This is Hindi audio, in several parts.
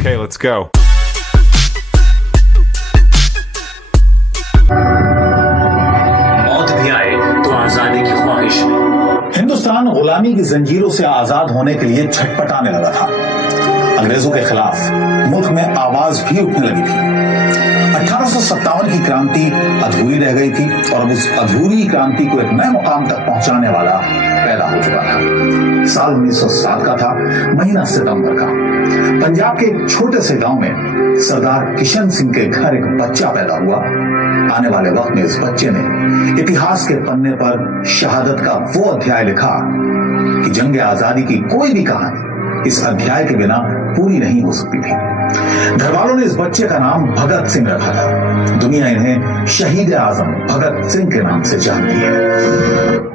Okay, let's go. मौत भी आए तो आजादी की ख्वाहिश में। हिंदुस्तान गुलामी की जंजीरों से आजाद होने के लिए छटपटाने लगा था। अंग्रेजों के खिलाफ मुल्क में आवाज भी उठने लगी थी। 1857 की क्रांति अधूरी रह गई थी और अब उस अधूरी क्रांति को एक नए मुकाम तक पहुंचाने वाला पैदा हो चुका था। साल 1907 का था, महीना सितंबर का। पंजाब के एक छोटे से गांव में सरदार किशन सिंह के घर एक बच्चा पैदा हुआ। आने वाले वक्त में इस बच्चे ने इतिहास के पन्ने पर शहादत का वो अध्याय लिखा कि जंग आजादी की कोई भी कहानी इस अध्याय के बिना पूरी नहीं हो सकती थी। घर वालों ने इस बच्चे का नाम भगत सिंह रखा था। दुनिया इन्हें शहीद आजम भगत सिंह के नाम से जानती है।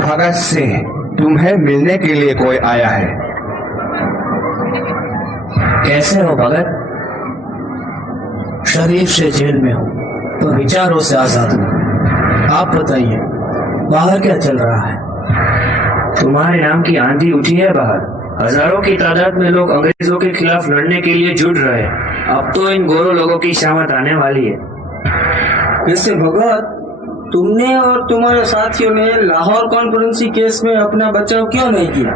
भगत सिंह, तुम्हें मिलने के लिए कोई आया है। कैसे हो भगत? शरीर से जेल में हूँ तो विचारों से आजाद हूँ। आप बताइए, बाहर क्या चल रहा है? तुम्हारे नाम की आंधी उठी है बाहर। हजारों की तादाद में लोग अंग्रेजों के खिलाफ लड़ने के लिए जुट रहे हैं। अब तो इन गोरों लोगों की शामत आने वाली है। वैसे भगत, तुमने और तुम्हारे साथियों ने लाहौर कॉन्फ्रेंसी केस में अपना बचाव क्यों नहीं किया?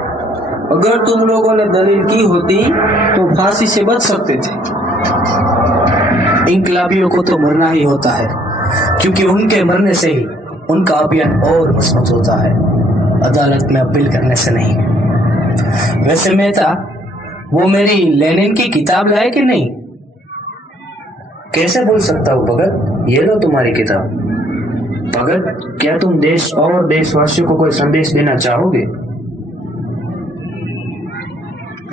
अगर तुम लोगों ने दलील की होती तो फांसी से बच सकते थे। इनकलाबियों को तो मरना ही होता है, क्योंकि उनके मरने से ही उनका अभियान और मजबूत होता है, अदालत में अपील करने से नहीं। वैसे मेहता, वो मेरी लेनिन की किताब लाए कि नहीं? कैसे भूल सकता हूँ भगत, ये लो तुम्हारी किताब। भगत, क्या तुम देश और देशवासियों को कोई संदेश देना चाहोगे?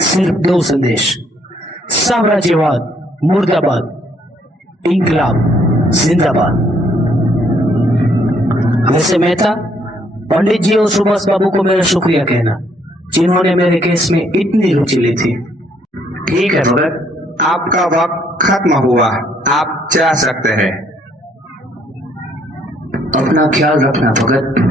सिर्फ 2 संदेश: साम्राज्यवाद मुर्दाबाद, इंकलाब जिंदाबाद। वैसे मेहता, पंडित जी और सुभाष बाबू को मेरा शुक्रिया कहना, जिन्होंने मेरे केस में इतनी रुचि ली थी। ठीक है भगत, आपका वक्त खत्म हुआ, आप जा सकते हैं। अपना ख्याल रखना भगत।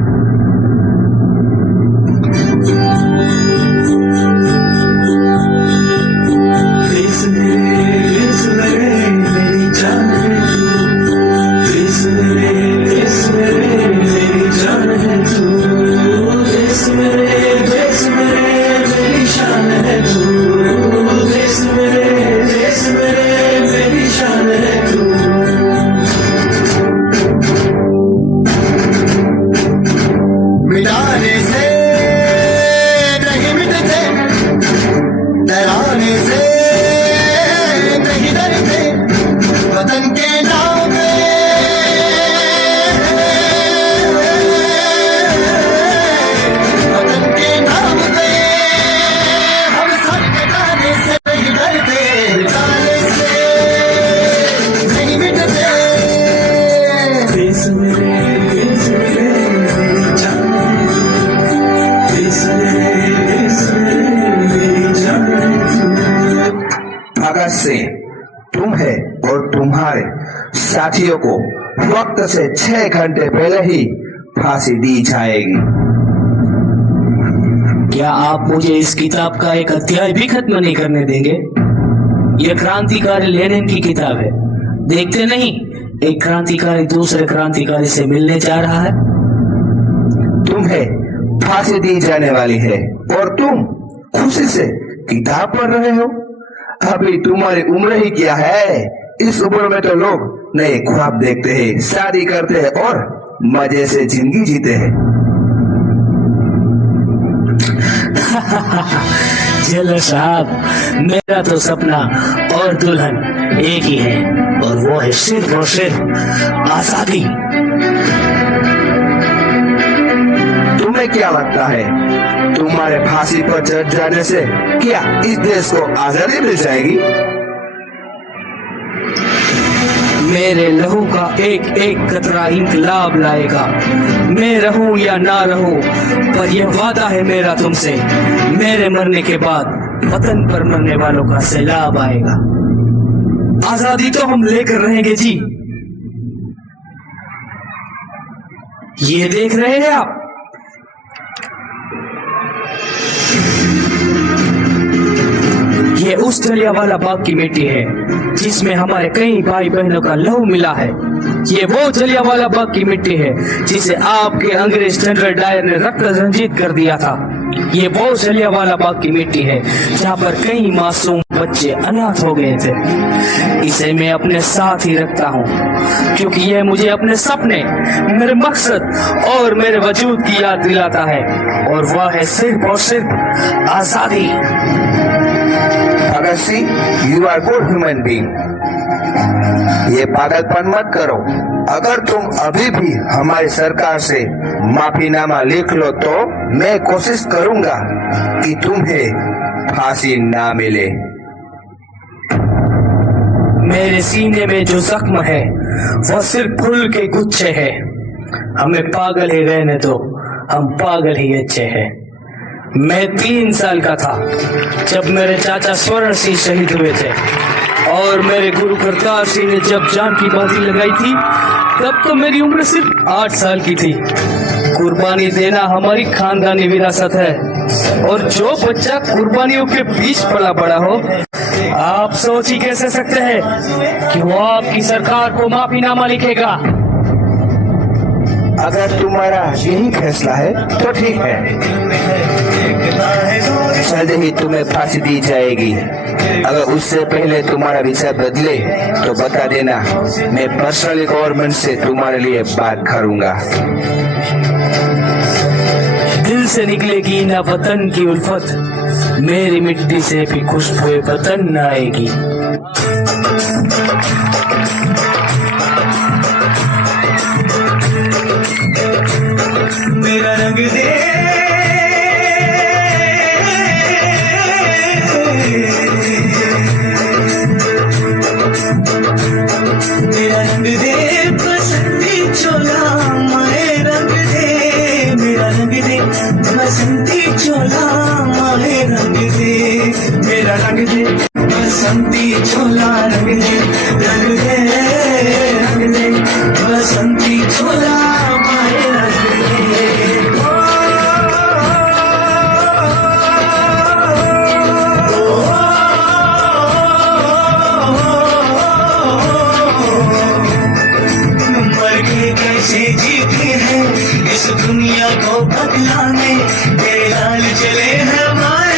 भगत सिंह, तुम्हें और तुम्हारे साथियों को वक्त से 6 घंटे पहले ही फांसी दी जाएगी। क्या आप मुझे इस किताब का एक अध्याय भी खत्म नहीं करने देंगे? यह क्रांतिकारी लेनिन की किताब है। देखते नहीं, एक क्रांतिकारी दूसरे क्रांतिकारी से मिलने जा रहा है। तुम्हें फांसी दी जाने वाली है और तुम खुशी से किताब पढ़ रहे हो। अभी तुम्हारी उम्र ही क्या है? इस उम्र में तो लोग नए ख्वाब देखते हैं, शादी करते हैं और मजे से जिंदगी जीते हैं। जेलर साहब, मेरा तो सपना और दुल्हन एक ही है, और वो है सिर्फ और सिर्फ आजादी। तुम्हें क्या लगता है, तुम्हारे फांसी पर चढ़ जाने से क्या इस देश को आजादी मिल जाएगी? मेरे लहू का एक एक कतरा इंकलाब लाएगा। मैं रहूं या ना रहूं, पर यह वादा है मेरा तुमसे, मेरे मरने के बाद वतन पर मरने वालों का सैलाब आएगा। आजादी तो हम लेकर रहेंगे जी। ये देख रहे हैं आप, ये उस जलियांवाला बाग की मिट्टी है जिसमें हमारे कई भाई बहनों का लहू मिला है। ये वो जलियांवाला बाग की मिट्टी है जिसे आपके अंग्रेज जनरल डायर ने रक्त रंजित कर दिया था। ये वो जलियांवाला बाग की मिट्टी है जहाँ पर कई मासूम बच्चे अनाथ हो गए थे। इसे मैं अपने साथ ही रखता हूँ क्योंकि यह मुझे अपने सपने, मेरे मकसद और मेरे वजूद की याद दिलाता है, और वह है सिर्फ और सिर्फ आजादी। Bhagat Singh, you are good human being. ये पागलपन मत करो। अगर तुम अभी भी हमारी सरकार से माफीनामा लिख लो तो मैं कोशिश करूंगा कि तुम्हें फांसी ना मिले। मेरे सीने में जो जख्म है वो सिर्फ फूल के गुच्छे है। हमें पागल ही रहने दो, हम पागल ही अच्छे हैं। मैं 3 साल का था जब मेरे चाचा स्वर्ण सिंह शहीद हुए थे, और मेरे गुरु करतार सिंह ने जब जान की बाजी लगाई थी तब तो मेरी उम्र सिर्फ 8 साल की थी। कुर्बानी देना हमारी खानदानी विरासत है, और जो बच्चा कुर्बानियों के बीच पला बड़ा हो, आप सोच ही कैसे सकते हैं कि वो आपकी सरकार को माफीनामा लिखेगा। अगर तुम्हारा यही फैसला है तो ठीक है, जल्द ही तुम्हें फांसी दी जाएगी। अगर उससे पहले तुम्हारा विचार बदले तो बता देना, मैं पर्सनली गवर्नमेंट से तुम्हारे लिए बात करूंगा। दिल से निकलेगी ना वतन की उल्फत, मेरी मिट्टी से भी खुशबू वतन न आएगी। मेरा रंग दे, मेरा रंग दे बसंती चोला, माए रंग दे, मेरा रंग दे बसंती चोला, माए रंग दे, मेरा रंग दे बसंती चोला, रंग दे, रंग दे, रंग दे बसंती चोला, माए रंग दे। कैसे जीते हैं इस दुनिया को बदलाने, तेरे लाल चले हैं माए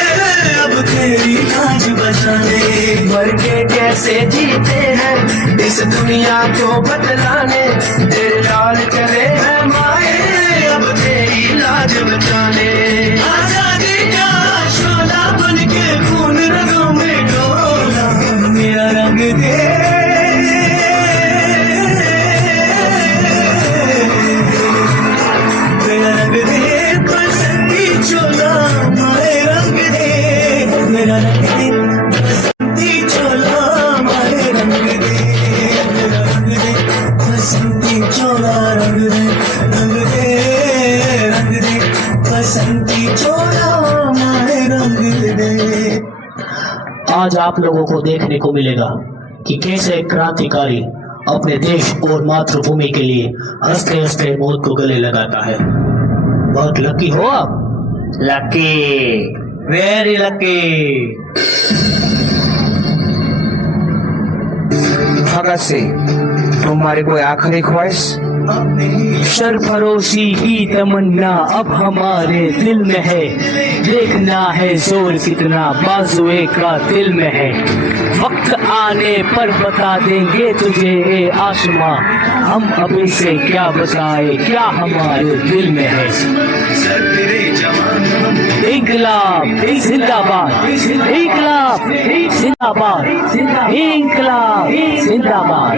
अब तेरी लाज बचाने। मर के कैसे जीते हैं इस दुनिया को बदलाने, तेरे लाल चले हैं माए अब तेरी लाज बचाने। आजादी का शोला बन के खून रगों में डोला, मेरा रंग दे, मेरा रंग दे बसंती चोला, माए रंग दे, मेरा रंग दे बसंती चोला, माए रंग दे, मेरा रंग दे बसंती चोला, रंग दे, रंग दे, रंग दे बसंती चोला, माए रंग दे। आज आप लोगों को देखने को मिलेगा कि कैसे एक क्रांतिकारी अपने देश और मातृभूमि के लिए हंसते हंसते मौत को गले लगाता है। बहुत लकी हो आप, lucky, very lucky. Bhagat Singh, तुम्हारी कोई आखिरी ख्वाहिश? अपनी सरफरोशी की तमन्ना अब हमारे दिल में है, देखना है जोर कितना बाजुए का दिल में है। वक्त आने पर बता देंगे तुझे ए आसमां, हम अभी से क्या बताए क्या हमारे दिल में है। सर तेरे जवान हम इनकलाब जिंदाबाद, इनकलाब जिंदाबाद, इनकलाब जिंदाबाद।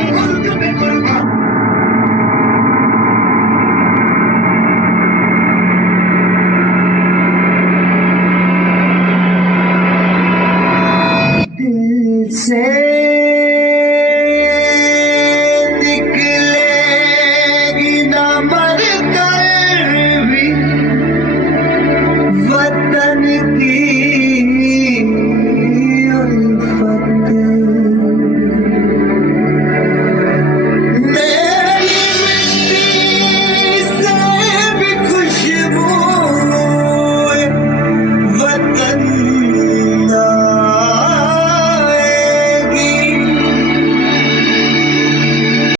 से